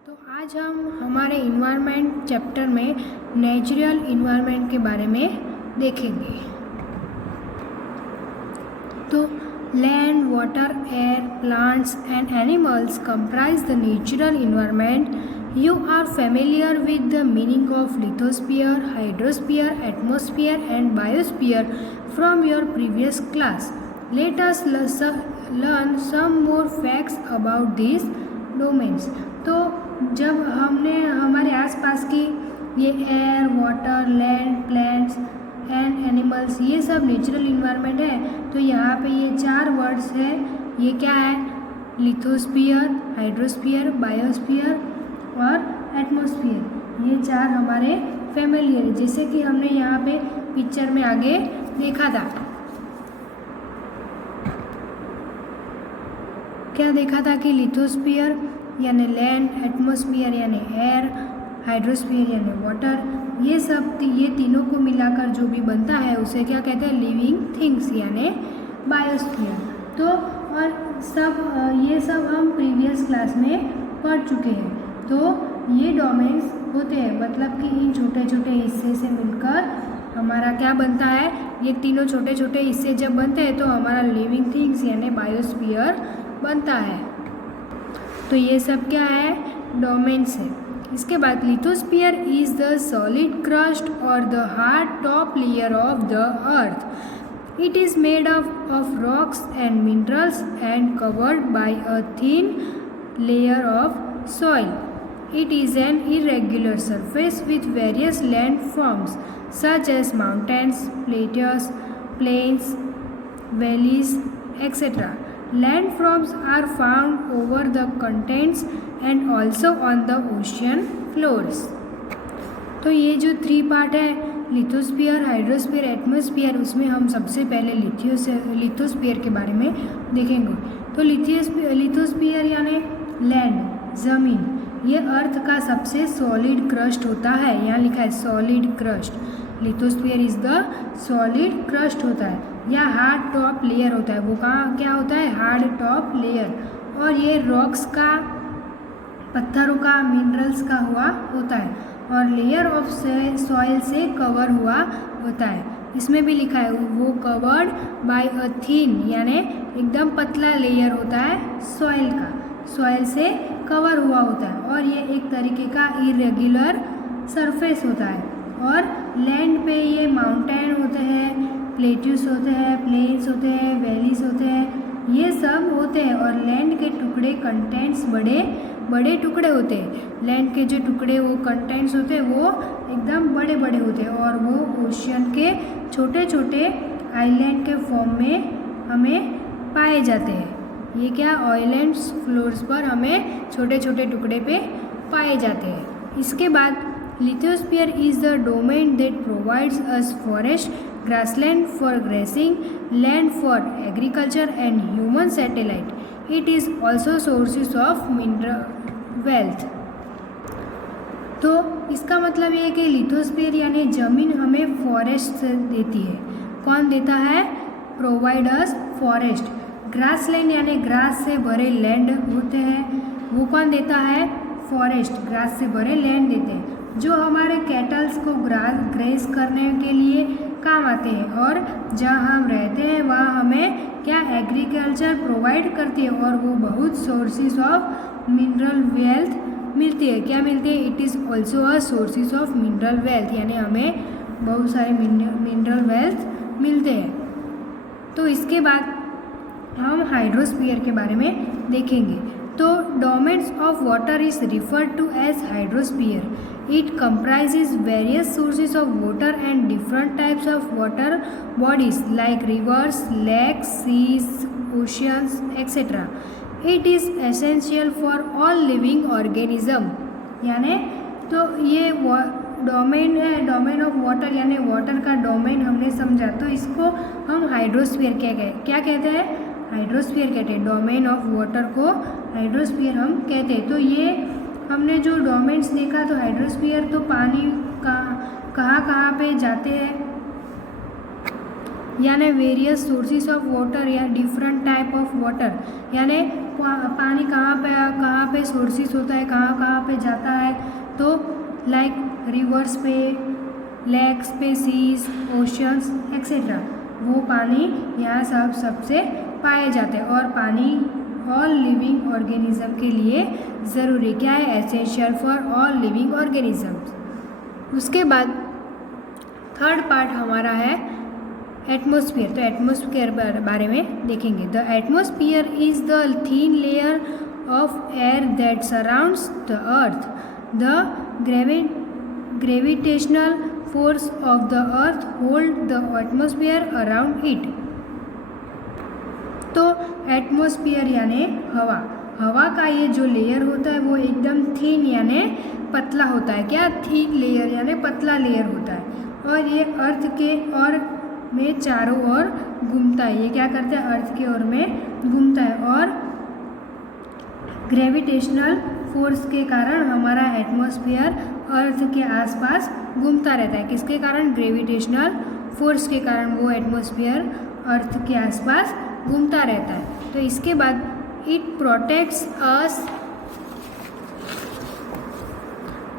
तो आज हम हमारे इन्वायरमेंट चैप्टर में नेचुरल इन्वायरमेंट के बारे में देखेंगे। तो land, water, air, plants and animals comprise the natural environment. You are familiar with the meaning of lithosphere, hydrosphere, atmosphere and biosphere from your previous class. Let us learn some more facts about these domains. तो जब हमने हमारे आसपास की ये air, water, land, plants and animals ये सब natural environment है, तो यहाँ पे ये चार वर्ड्स है। ये क्या है? लिथोस्फीयर, हाइड्रोस्फीयर, बायोस्फीयर और एटमॉस्फेयर। ये चार हमारे फेमिलियर है, जैसे कि हमने यहाँ पे पिक्चर में आगे देखा था। क्या देखा था कि लिथोस्फीयर यानी लैंड, एटमॉस्फेयर यानी एयर, हाइड्रोस्फीयर यानी वाटर, ये तीनों को मिलाकर जो भी बनता है उसे क्या कहते हैं? लिविंग थिंग्स यानी बायोस्फीयर। तो और ये सब हम प्रीवियस क्लास में पढ़ चुके हैं। तो ये डोमेन्स होते हैं, मतलब कि इन छोटे छोटे हिस्से से मिलकर हमारा क्या बनता है? ये तीनों छोटे छोटे हिस्से जब बनते हैं तो हमारा लिविंग थिंग्स यानी बायोस्फीयर बनता है। तो ये सब क्या है? डोमेन्स है। इसके बाद lithosphere is the solid crust और the hard top layer of the earth. It is made up of rocks and minerals and covered by a thin layer of soil. It is an irregular surface with various landforms such as mountains, plateaus, plains, valleys, etc. Landforms are found over the continents and also on the ocean floors. तो ये जो 3 part है, lithosphere, hydrosphere, atmosphere, उसमें हम सबसे पहले lithosphere के बारे में देखेंगे। तो लिथोस्फीयर यानी लैंड, ज़मीन, ये अर्थ का सबसे सॉलिड क्रस्ट होता है। यहाँ लिखा है solid crust. Lithosphere is the solid crust होता है या हार्ड टॉप लेयर होता है। वो कहाँ क्या होता है? Hard top layer. और ये रॉक्स का, पत्थरों का, मिनरल्स का हुआ होता है और लेयर ऑफ सॉइल से कवर हुआ होता है। इसमें भी लिखा है वो कवर्ड बाय अ थिन यानी एकदम पतला लेयर होता है सॉइल का, सॉइल से कवर हुआ होता है। और ये एक तरीके का इरेगुलर सरफेस होता है। और लैंड पे ये माउंटेन होते हैं, प्लेट्यूस होते हैं, प्लेन्स होते हैं, वैलीज होते हैं, ये सब होते हैं। और लैंड के टुकड़े, कंटेंट्स बड़े बड़े टुकड़े होते हैं। लैंड के जो टुकड़े वो कंटेंट्स होते हैं वो एकदम बड़े बड़े होते हैं और वो ओशियन के छोटे छोटे आइलैंड के फॉर्म में हमें पाए जाते हैं। ये क्या? आइलैंड्स फ्लोर्स पर हमें छोटे छोटे टुकड़े पे पाए जाते हैं। इसके बाद lithosphere is the domain that provides us forest, grassland for gracing, land for agriculture and human satellite. It is also sources of mineral wealth. तो इसका मतलब ये है कि लिथोस्फीयर यानी ज़मीन हमें फॉरेस्ट देती है। कौन देता है? Provide us forest. ग्रासलैंड यानी ग्रास से भरे लैंड होते हैं, वो कौन देता है? फॉरेस्ट. ग्रास से भरे लैंड देते हैं जो हमारे कैटल्स को ग्रेस करने के लिए काम आते हैं। और जहाँ हम रहते हैं वहाँ हमें क्या? एग्रीकल्चर प्रोवाइड करती है और वो बहुत सोर्सेज ऑफ मिनरल वेल्थ मिलती है। क्या मिलती है? It is also a sources of mineral wealth यानी हमें बहुत सारे मिनरल वेल्थ मिलते हैं। तो इसके बाद हम हाइड्रोस्फीयर के बारे में देखेंगे। तो domains of water is referred to as hydrosphere. It comprises various sources of water and different types of water bodies like rivers, lakes, seas, oceans etcetera. It is essential for all living organism. यानी तो ये domain है, domain of water यानी water का डोमेन हमने समझा। तो इसको हम हाइड्रोस्फीयर क्या कहते हैं? हाइड्रोस्फीयर कहते हैं। डोमेन ऑफ वाटर को हाइड्रोस्फीयर हम कहते हैं। तो ये हमने जो डोमेन्स देखा, तो हाइड्रोस्फीयर तो पानी कहाँ कहाँ पे जाते हैं? यानी वेरियस सोर्सेस ऑफ वाटर या डिफरेंट टाइप ऑफ वाटर, यानी पानी कहाँ पे सोर्सेस होता है, कहाँ पे जाता है, तो लाइक रिवर्स पे, लेक्स पे, सीज, ओशंस एक्सेट्रा, वो पानी यहाँ सबसे पाए जाते हैं। और पानी ऑल लिविंग ऑर्गेनिज्म के लिए ज़रूरी, क्या है, essential for all living organisms. उसके बाद थर्ड पार्ट हमारा है एटमॉस्फेयर। तो एटमॉस्फेयर बारे में देखेंगे। The atmosphere is the thin layer of air that surrounds the earth. The gravitational force of the earth hold the atmosphere around it. तो atmosphere यानी हवा का ये जो लेयर होता है वो एकदम थिन यानी पतला होता है। क्या, थिन लेयर यानी पतला लेयर होता है, और ये अर्थ के और में चारों ओर घूमता है। ये क्या करता है, अर्थ के ओर में घूमता है, और ग्रेविटेशनल फोर्स के कारण हमारा एटमॉस्फेयर अर्थ के आसपास घूमता रहता है। किसके कारण, ग्रेविटेशनल फोर्स के कारण वो एटमॉस्फेयर अर्थ के आसपास घूमता रहता है। तो इसके बाद it protects us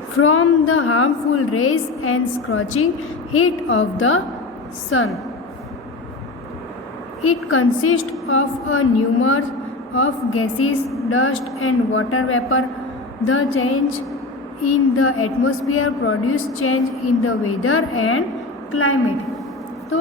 from the harmful rays and scorching heat of the sun. It consists of a number of gases, dust and water vapor. The change in the atmosphere produce change in the weather and climate. तो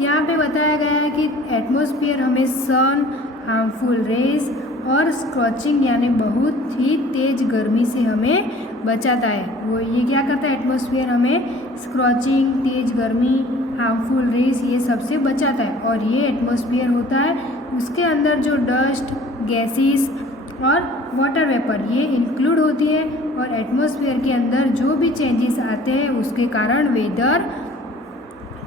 यहाँ पे बताया गया है कि atmosphere हमें सन, harmful rays और scorching यानी बहुत ही तेज गर्मी से हमें बचाता है। वो ये क्या करता है, एटमॉस्फेयर हमें स्कॉचिंग, तेज गर्मी, हार्मफुल रेस ये सबसे बचाता है। और ये एटमॉस्फेयर होता है, उसके अंदर जो डस्ट, गैसेस और वाटर वेपर ये इंक्लूड होती है। और एटमॉस्फेयर के अंदर जो भी चेंजेस आते हैं उसके कारण वेदर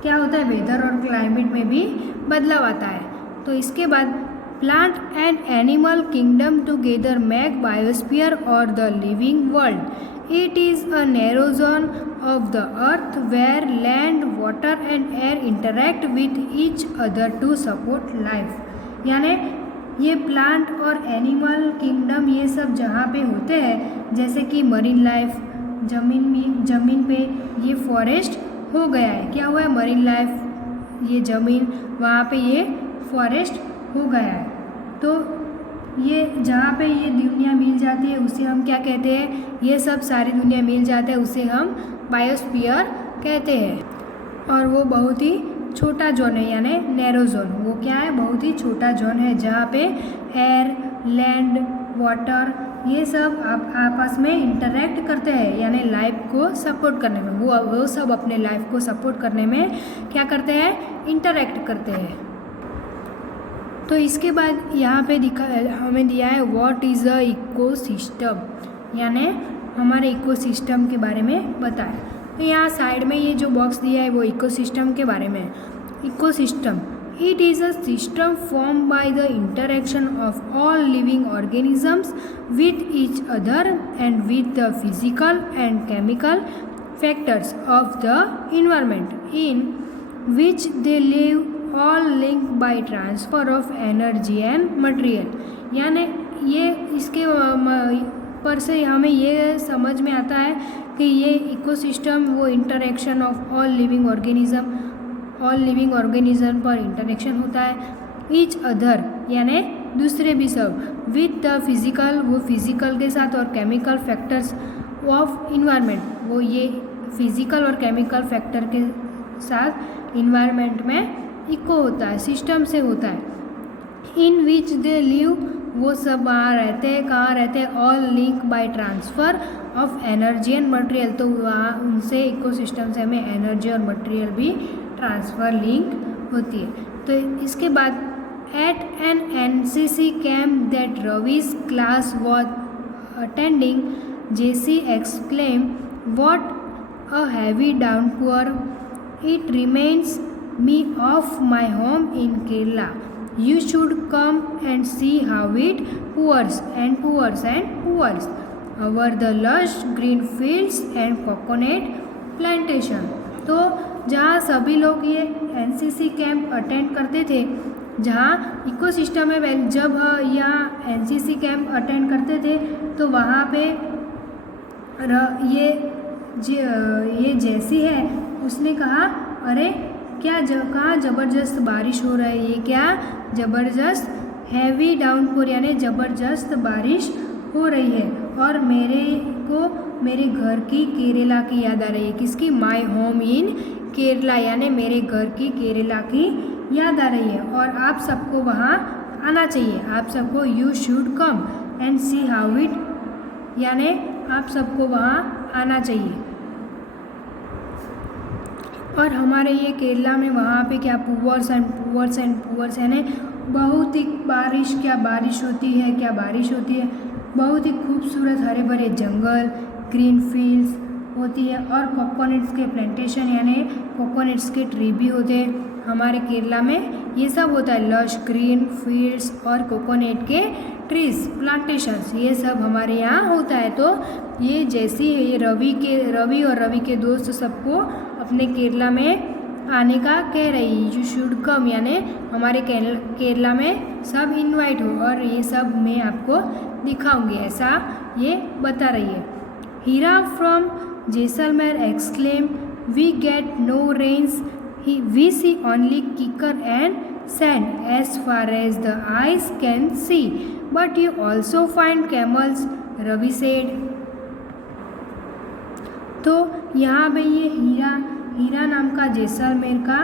क्या होता है, वेदर और क्लाइमेट में भी बदलाव आता है। तो इसके बाद plant and animal kingdom together make biosphere और the living world. It is a narrow zone of the earth where land, water and air interact with each other to support life. यानी ये प्लांट और animal kingdom ये सब जहाँ पे होते हैं, जैसे कि मरीन लाइफ, ज़मीन पे ये फॉरेस्ट हो गया है। क्या हुआ है, मरीन लाइफ, ये ज़मीन, वहाँ पे ये फॉरेस्ट हो गया है। तो ये जहाँ पे ये दुनिया मिल जाती है उसे हम क्या कहते हैं, ये सब सारी दुनिया मिल जाता है उसे हम बायोस्फीयर कहते हैं। और वो बहुत ही छोटा जोन है यानी नैरो जोन। वो क्या है, बहुत ही छोटा जोन है जहाँ पे एयर, लैंड, वाटर ये सब आपस में इंटरेक्ट करते हैं, यानी लाइफ को सपोर्ट करने में, वो सब अपने लाइफ को सपोर्ट करने में क्या करते हैं, इंटरेक्ट करते हैं। तो इसके बाद यहाँ पे हमें दिया है व्हाट इज़ अ इकोसिस्टम, यानी हमारे इकोसिस्टम के बारे में बताएं। तो यहाँ साइड में ये जो बॉक्स दिया है वो इकोसिस्टम के बारे में। Ecosystem, it is a system form by the interaction of all living organisms with each other and with the physical and chemical factors of the environment in which they live, all link by transfer of energy and material. यानी ये इसके पर से हमें ये समझ में आता है कि ये इकोसिस्टम वो interaction of all living organism पर इंटरेक्शन होता है। ईच अदर यानी दूसरे भी सब, विथ द फिजिकल वो फिजिकल के साथ, और केमिकल फैक्टर्स ऑफ इन्वायरमेंट वो ये फिजिकल और केमिकल फैक्टर के साथ इन्वायरमेंट में इको होता है, सिस्टम से होता है। इन विच दे लिव वो सब वहाँ रहते हैं, कहाँ रहते हैं, all link by transfer of energy and material. तो वहाँ उनसे इकोसिस्टम से हमें एनर्जी और मटेरियल भी ट्रांसफ़र लिंक होती है। तो इसके बाद at an NCC camp that Ravi's class was attending, Jessie exclaim what a heavy downpour, it remains me of my home in Kerala. You should come and see how it pours and pours and pours over the lush green fields and coconut plantation. तो जहाँ सभी लोग ये NCC camp attend करते थे, जहाँ ecosystem में जब यहाँ एनसीसी कैंप अटेंड करते थे तो वहाँ पे ये जैसी है उसने कहा अरे क्या कहाँ ज़बरदस्त बारिश हो रहा है, ये क्या ज़बरदस्त हैवी डाउनपोर यानी ज़बरदस्त बारिश हो रही है और मेरे को मेरे घर की केरला की याद आ रही है। किसकी? माय होम इन केरला यानी मेरे घर की केरला की याद आ रही है और आप सबको वहाँ आना चाहिए। आप सबको you should come and see how it यानी आप सबको वहाँ आना चाहिए। और हमारे ये केरला में वहाँ पे क्या पुअर्स एंड पुअर्स यानी बहुत ही बारिश, क्या बारिश होती है, क्या बारिश होती है। बहुत ही खूबसूरत हरे भरे जंगल, ग्रीन फील्ड्स होती है और कोकोनट्स के प्लांटेशन यानी कोकोनट्स के ट्री भी होते हैं। हमारे केरला में ये सब होता है, लश ग्रीन फील्ड्स और कोकोनट के ट्रीज प्लांटेशंस, ये सब हमारे यहाँ होता है। तो ये जैसी है ये रवि और रवि के दोस्त सबको अपने केरला में आने का कह रही, यू शुड कम यानी हमारे केरला में सब इनवाइट हो और ये सब मैं आपको दिखाऊंगी, ऐसा ये बता रही है। Heera from Jaisalmer exclaim, we get no rains, we see only kicker and sand as far as the eyes can see, but you also find camels, Ravi said। तो यहाँ पे ये हीरा नाम का जैसलमेर का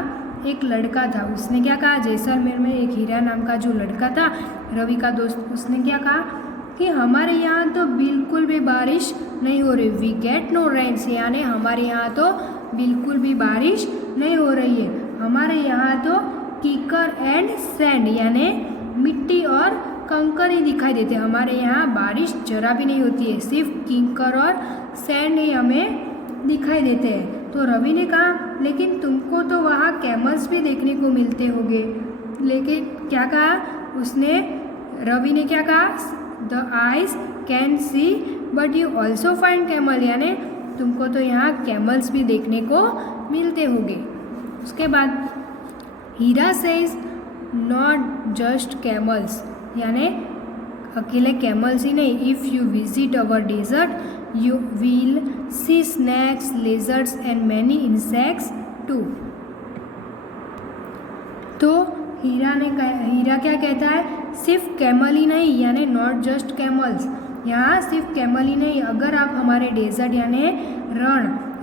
एक लड़का था, उसने क्या कहा, जैसलमेर में एक हीरा नाम का जो लड़का था रवि का दोस्त, उसने क्या कहा कि हमारे यहाँ तो बिल्कुल भी बारिश नहीं हो रही, वी गेट नो रेन्स यानी हमारे यहाँ तो बिल्कुल भी बारिश नहीं हो रही है। हमारे यहाँ तो कीकर एंड सैंड यानी मिट्टी और कंकर ही दिखाई देते हैं, हमारे यहाँ बारिश जरा भी नहीं होती है, सिर्फ कीकर और सैंड ही हमें दिखाई देते हैं। तो रवि ने कहा लेकिन तुमको तो वहाँ कैमल्स भी देखने को मिलते होंगे, लेकिन क्या कहा उसने, रवि ने क्या कहा, the eyes can see but you also find camel यानी तुमको तो यहाँ कैमल्स भी देखने को मिलते होंगे। उसके बाद Heera says not just camels यानी अकेले कैमल्स ही नहीं, if you visit our desert you will see snakes, lizards and many insects too. तो हीरा क्या कहता है, सिर्फ कैमल ही नहीं यानी नॉट जस्ट कैमल्स, यहाँ सिर्फ कैमल ही नहीं, अगर आप हमारे डेजर्ट यानी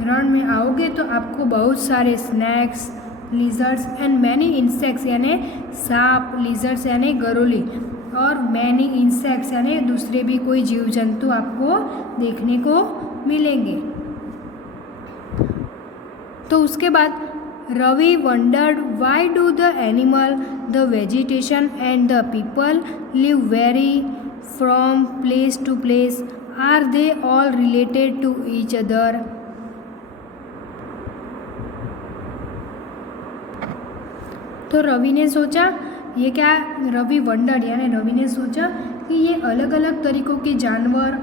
रण में आओगे तो आपको बहुत सारे snacks, lizards and many insects यानी सांप, लिजर्ड्स यानी गरोली और मैनी इंसेक्ट्स यानी दूसरे भी कोई जीव जंतु आपको देखने को मिलेंगे। तो उसके बाद Ravi wondered why do the animal, the vegetation and the people live vary from place to place, are they all related to each other. तो रवि ने सोचा, ये क्या, रवि वंडर्ड यानी रवि ने सोचा कि ये अलग अलग तरीक़ों के जानवर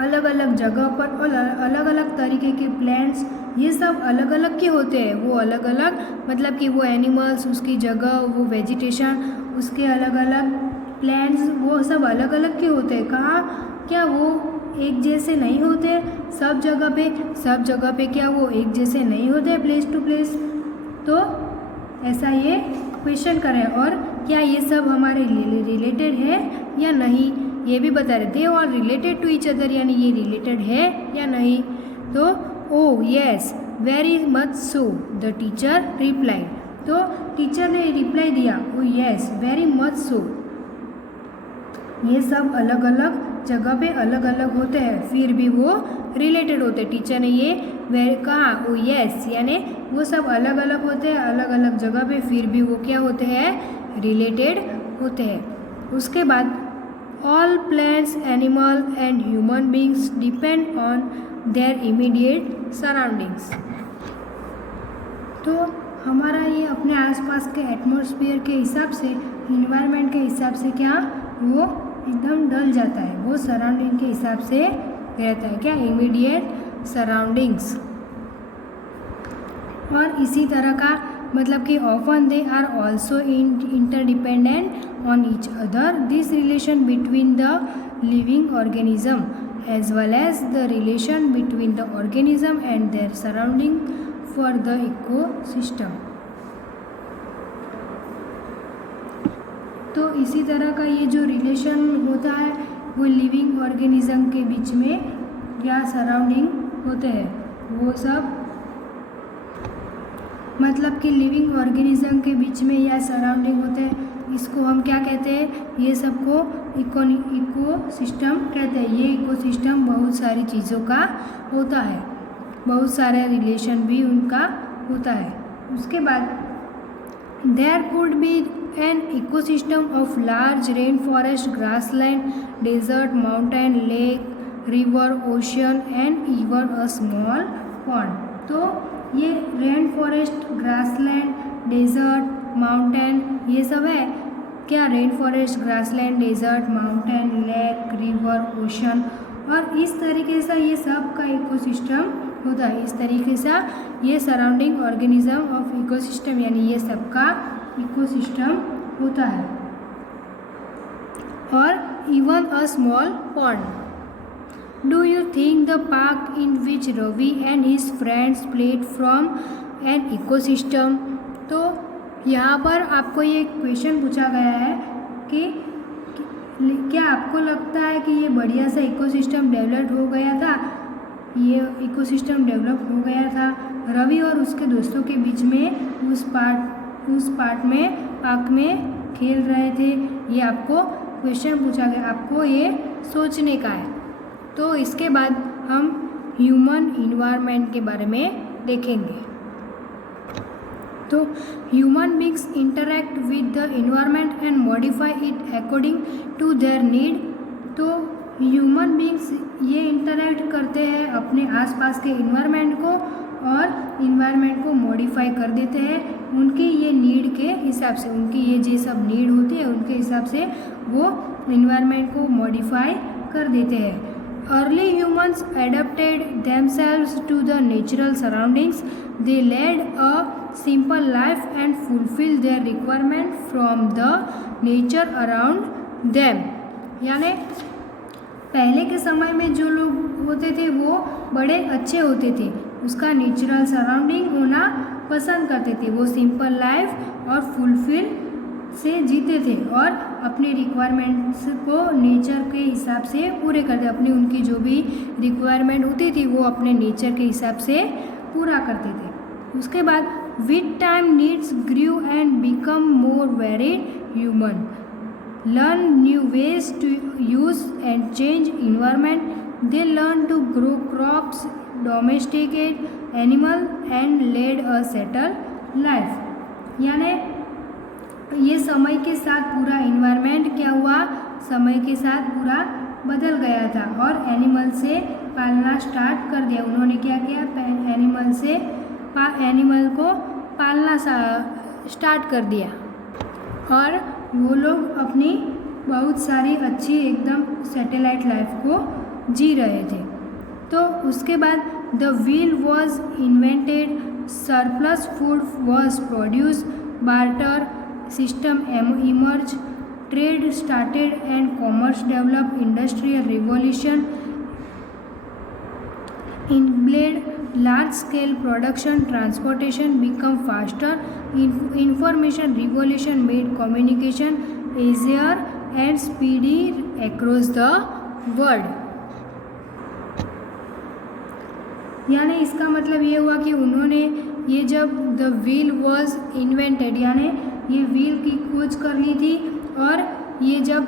अलग अलग जगह पर और अलग अलग तरीके के प्लांट्स ये सब अलग अलग के होते हैं, वो अलग अलग मतलब कि वो एनिमल्स, उसकी जगह, वो वेजिटेशन, उसके अलग अलग प्लांट्स वो सब अलग अलग के होते हैं। कहाँ, क्या वो एक जैसे नहीं होते सब जगह पे क्या वो एक जैसे नहीं होते प्लेस टू प्लेस। तो ऐसा ये क्वेश्चन करें और क्या ये सब हमारे रिलेटेड है या नहीं, ये भी बता रहे थे, और रिलेटेड टू ईच अदर यानी ये रिलेटेड है या नहीं। तो oh yes very much so the teacher reply, तो टीचर ने रिप्लाई दिया oh yes very much so, ये सब अलग अलग जगह पे अलग अलग होते हैं फिर भी वो रिलेटेड होते हैं। टीचर ने ये कहा ओ येस यानी वो सब अलग अलग होते हैं अलग अलग जगह पे फिर भी वो क्या होते हैं, रिलेटेड होते हैं। उसके बाद all plants, animal and human beings depend on their immediate surroundings. तो हमारा ये अपने आसपास के एटमॉस्फेयर के हिसाब से, इन्वायरमेंट के हिसाब से क्या वो एकदम ढल जाता है, वो सराउंडिंग के हिसाब से रहता है, क्या इमीडिएट सराउंडिंग्स। और इसी तरह का मतलब कि often they are also interdependent on each other. This relation between the living organism as well as the relation between the organism and their surrounding for the ecosystem. तो इसी तरह का ये जो रिलेशन होता है वो लिविंग ऑर्गेनिज्म के बीच में या सराउंडिंग होते हैं, वो सब मतलब कि लिविंग ऑर्गेनिज्म के बीच में या सराउंडिंग होते हैं, इसको हम क्या कहते हैं, ये सबको इकोसिस्टम कहते हैं। ये इकोसिस्टम बहुत सारी चीज़ों का होता है, बहुत सारे रिलेशन भी उनका होता है। उसके बाद there could be an ecosystem of large rain forest, grassland, desert, mountain, lake, river, ocean and even a small pond. तो ये rain forest, grassland, desert, mountain, ये सब है क्या, rain forest, grassland, desert, mountain, lake, river, ocean, और इस तरीके से ये सब का इकोसिस्टम होता है। इस तरीके से ये सराउंडिंग ऑर्गेनिज्म ऑफ इकोसिस्टम यानी ये सब का इकोसिस्टम होता है। और even a small pond. Do you think the park in which Ravi and his friends played from an ecosystem? तो यहाँ पर आपको ये क्वेश्चन पूछा गया है कि क्या आपको लगता है कि ये बढ़िया सा इकोसिस्टम डेवलप हो गया था, ये इकोसिस्टम डेवलप हो गया था रवि और उसके दोस्तों के बीच में उस पार्क में खेल रहे थे। ये आपको क्वेश्चन पूछा गया, आपको ये सोचने का है। तो इसके बाद हम ह्यूमन इन्वायरमेंट के बारे में देखेंगे। तो human beings interact with the environment and modify it according to their need. तो ह्यूमन बींग्स ये इंटरैक्ट करते हैं अपने आसपास के इन्वायरमेंट को और इन्वायरमेंट को मॉडिफाई कर देते हैं उनकी ये नीड के हिसाब से। उनकी ये जो सब नीड होती है उनके हिसाब से वो इन्वायरमेंट को मॉडिफाई कर देते हैं। Early humans adapted themselves to the natural surroundings. They led a simple life and fulfilled their requirement from the nature around them. यानी पहले के समय में जो लोग होते थे वो बड़े अच्छे होते थे, उसका नेचुरल सराउंडिंग होना पसंद करते थे, वो सिंपल लाइफ और फुलफिल से जीते थे और अपने रिक्वायरमेंट्स को नेचर के हिसाब से पूरे करते, अपनी उनकी जो भी रिक्वायरमेंट होती थी वो अपने नेचर के हिसाब से पूरा करते थे। उसके बाद with time needs grew and become more varied, human learn new ways to use and change environment. They learn to grow crops, domesticate animal and led a settle life. यानी ये समय के साथ पूरा इन्वायरमेंट क्या हुआ, समय के साथ पूरा बदल गया था और एनिमल से पालना स्टार्ट कर दिया। उन्होंने क्या किया, एनिमल को पालना स्टार्ट कर दिया और वो लोग अपनी बहुत सारी अच्छी एकदम सैटेलाइट लाइफ को जी रहे थे। तो उसके बाद the wheel was invented, surplus food was produce, barter system emerged, trade started and commerce developed, industrial revolution enabled large scale production, transportation become faster, information revolution made communication easier and speedy across the world। यानी इसका मतलब ये हुआ कि उन्होंने ये जब the wheel was invented यानी ये व्हील की खोज कर ली थी और ये जब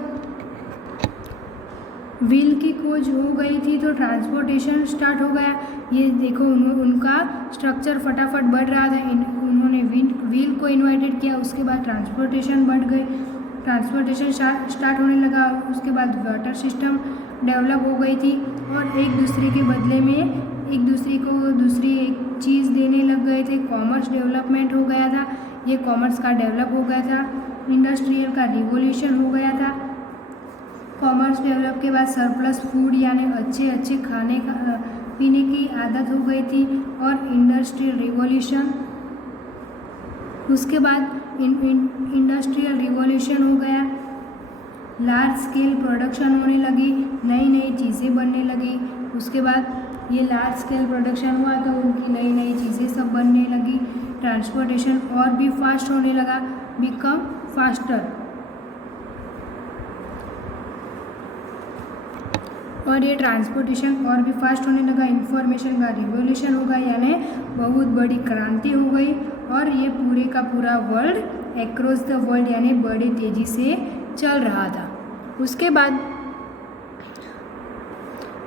व्हील की खोज हो गई थी तो ट्रांसपोर्टेशन स्टार्ट हो गया। ये देखो उनका स्ट्रक्चर फटाफट बढ़ रहा था, उन्होंने व्हील को इन्वाइटेड किया, उसके बाद ट्रांसपोर्टेशन बढ़ गई, ट्रांसपोर्टेशन स्टार्ट होने लगा, उसके बाद वाटर सिस्टम डेवलप हो गई थी और एक दूसरे के बदले में एक दूसरे को दूसरी एक चीज़ देने लग गए थे। कॉमर्स डेवलपमेंट हो गया था, ये कॉमर्स का डेवलप हो गया था, इंडस्ट्रियल का रिवोल्यूशन हो गया था। कॉमर्स डेवलप के बाद सरप्लस फूड यानी अच्छे खाने का पीने की आदत हो गई थी और इंडस्ट्रियल रिवोल्यूशन उसके बाद इंडस्ट्रियल रिवॉल्यूशन हो गया, लार्ज स्केल प्रोडक्शन होने लगी, नई नई चीज़ें बनने लगी। उसके बाद ये लार्ज स्केल प्रोडक्शन हुआ तो उनकी नई नई चीज़ें सब बनने लगी। ट्रांसपोर्टेशन और भी फास्ट होने लगा, बिकम फास्टर। और ये ट्रांसपोर्टेशन और भी फास्ट होने लगा, इंफॉर्मेशन का रिवॉल्यूशन होगा, यानी बहुत बड़ी क्रांति हो गई। और ये पूरे का पूरा वर्ल्ड एक्रॉस द वर्ल्ड यानी बड़ी तेज़ी से चल रहा था। उसके बाद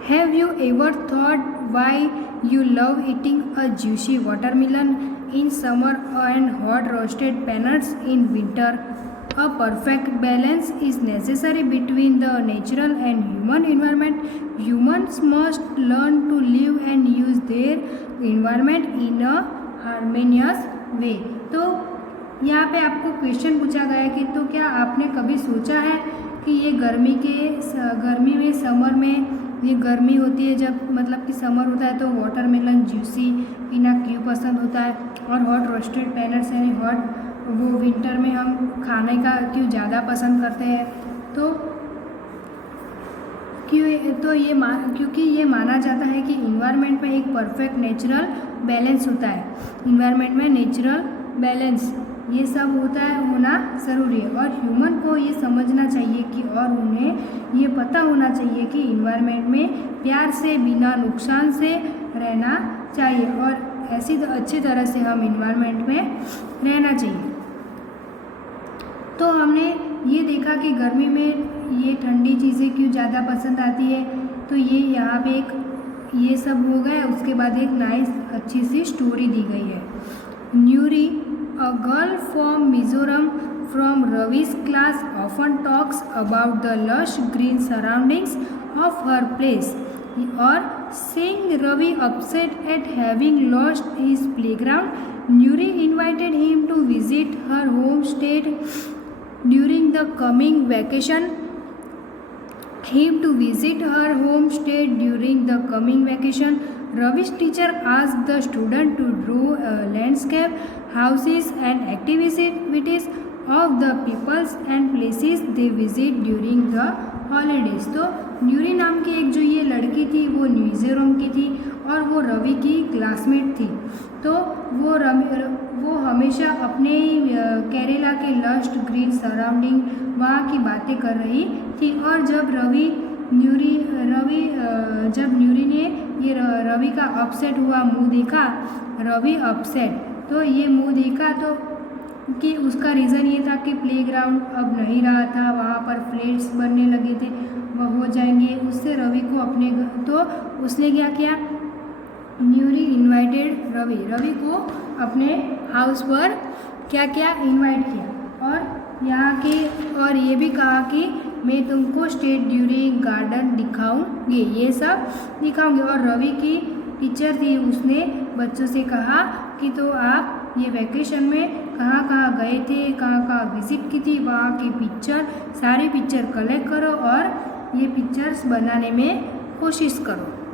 have you ever thought why you love eating a juicy watermelon in summer and hot roasted peanuts in winter? A perfect balance is necessary between the natural and human environment. Humans must learn to live and use their environment in a harmonious way. तो यहाँ पे आपको question पूछा गया है कि तो क्या आपने कभी सोचा है कि ये गर्मी में समर में ये गर्मी होती है, जब मतलब कि समर होता है तो वाटरमेलन जूसी पीना क्यों पसंद होता है, और हॉट रोस्टेड peanuts यानी हॉट वो विंटर में हम खाने का क्यों ज़्यादा पसंद करते हैं? तो क्योंकि ये माना जाता है कि इन्वायरमेंट में एक परफेक्ट नेचुरल बैलेंस होता है। इन्वायरमेंट में नेचुरल बैलेंस ये सब होना ज़रूरी है, और ह्यूमन को ये समझना चाहिए कि और उन्हें ये पता होना चाहिए कि इन्वायरमेंट में प्यार से बिना नुकसान से रहना चाहिए, और ऐसी अच्छी तरह से हम इन्वायरमेंट में रहना चाहिए। तो हमने ये देखा कि गर्मी में ये ठंडी चीज़ें क्यों ज़्यादा पसंद आती है, तो ये यहाँ पे एक ये सब हो गया। उसके बाद एक नाइस अच्छी सी स्टोरी दी गई है। Nuri, a girl from Mizoram from Ravi's class, often talks about the lush green surroundings of her place, और seeing Ravi upset at having lost his playground, Nuri invited him to visit her homestead during the coming vacation. Ravi's teacher asked the student to draw a landscape, houses and activities of the peoples and places they visit during the holidays. तो न्यूरी नाम की एक जो ये लड़की थी वो मिज़ोरम की थी, और वो रवि की क्लासमेट थी। तो वो हमेशा अपने केरला के लस्ट ग्रीन सराउंडिंग वहाँ की बातें कर रही थी। और जब न्यूरी ने ये रवि का अपसेट हुआ मुंह देखा, रवि अपसेट, तो ये मुंह देखा तो कि उसका रीज़न ये था कि प्लेग्राउंड अब नहीं रहा था, वहाँ पर फ्लैट्स बनने लगे थे, वह हो जाएंगे। उससे रवि को अपने तो उसने क्या किया, न्यूरी इनवाइटेड रवि को अपने हाउस पर क्या किया, इनवाइट किया, और यहाँ के और ये भी कहा कि मैं तुमको स्टेट ड्यूरिंग गार्डन दिखाऊंगी, ये सब दिखाऊंगी। और रवि की टीचर थी, उसने बच्चों से कहा कि तो आप ये वैकेशन में कहाँ कहाँ गए थे, कहाँ कहाँ विज़िट की थी, वहाँ की सारी पिक्चर कलेक्ट करो और ये पिक्चर्स बनाने में कोशिश करो।